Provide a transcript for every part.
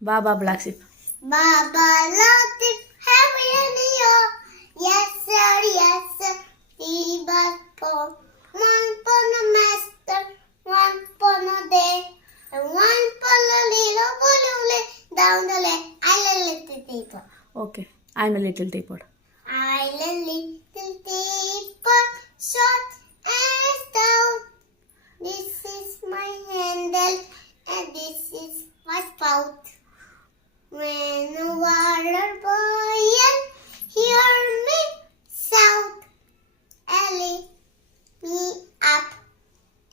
Baba Black Sheep. Baba Latif, happy new year. Yes sir, yes sir. 3 bus for 1 for the master, 1 for the day, and 1 for the little balloon down the lane. Island little teapot. Okay. I'm a little teapot. Island little teapot, short and stout. This is my handle, and this is my spout. When the water boils, hear me shout. Ellie me up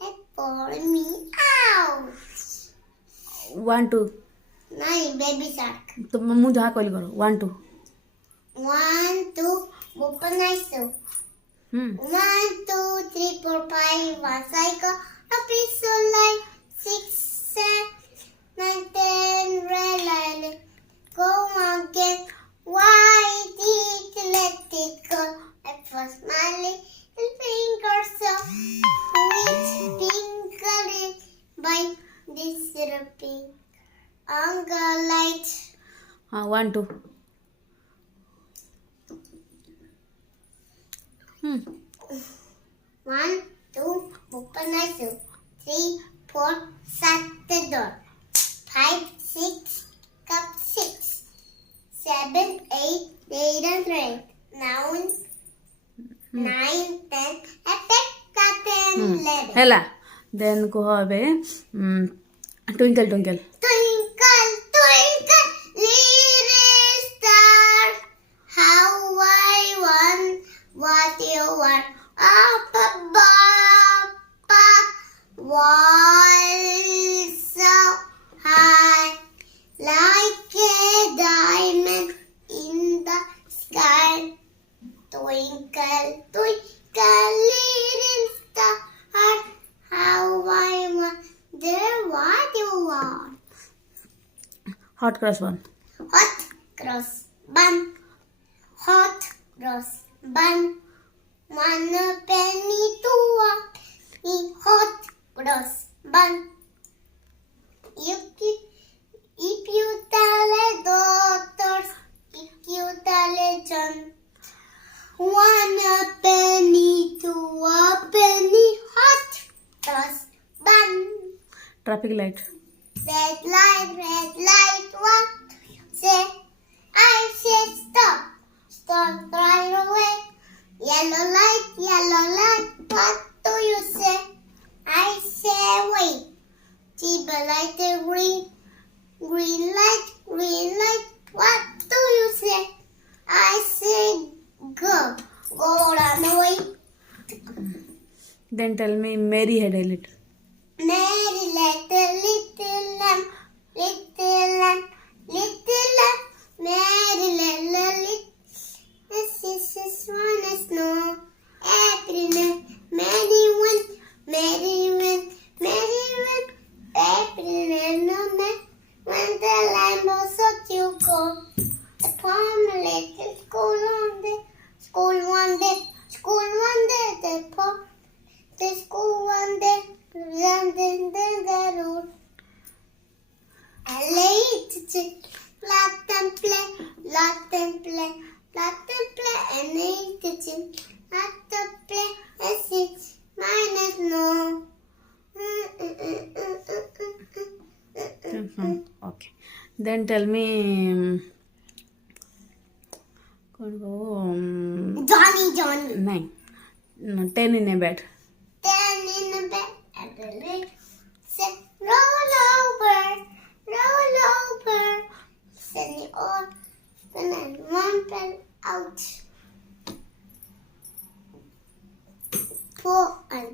and pour me out. 1 2. नहीं baby shark. तो मुझे हाँ call करो 1 2. 1 2 open eyes. 1 2 3 4 5 1 cycle a piece of light 6 7 9 10 red light go again. Why did you let it go? At first my little finger so which finger it by this little pink angle light. हाँ 1 2. 1 2 open eyes. 3 4 shut the door. 5 6 cup 6 7 8 8 and 3 9 9 10 attack 10 11. ହେଲା ଦେନ୍ କୁହ ଏବେ twinkle twinkle. Twinkle twinkle little star, how I wonder what you are up above. Wall so high, like a diamond in the sky. Twinkle, twinkle, little star, how I wonder what you are. hot cross bun. Hot cross bun, hot cross bun. 1 penny to a penny, hot cross bun. If you tell a doctor, if you tell a John, 1 penny to a penny, hot cross bun. Traffic light. Red light, what do you say? I say stop, stop right away. Yellow light, what do you say? I say wait. Zebra light, green light, what do you say? I say go, run away. Then tell me Mary had a little. Mary little lamb, Mary little this is one snow. April, Mary went, April, no man. When the lamb was so to go, upon a little school one day, the school one day, running down the road. I laid to let them play, and eat the chip. Let them play, and 6 minus no. Okay. Then tell me Johnny. 9. No, 10 in a bed. 10 in the bed at the lid. Say, roll over. Send it all. Then I rumble out. 4 and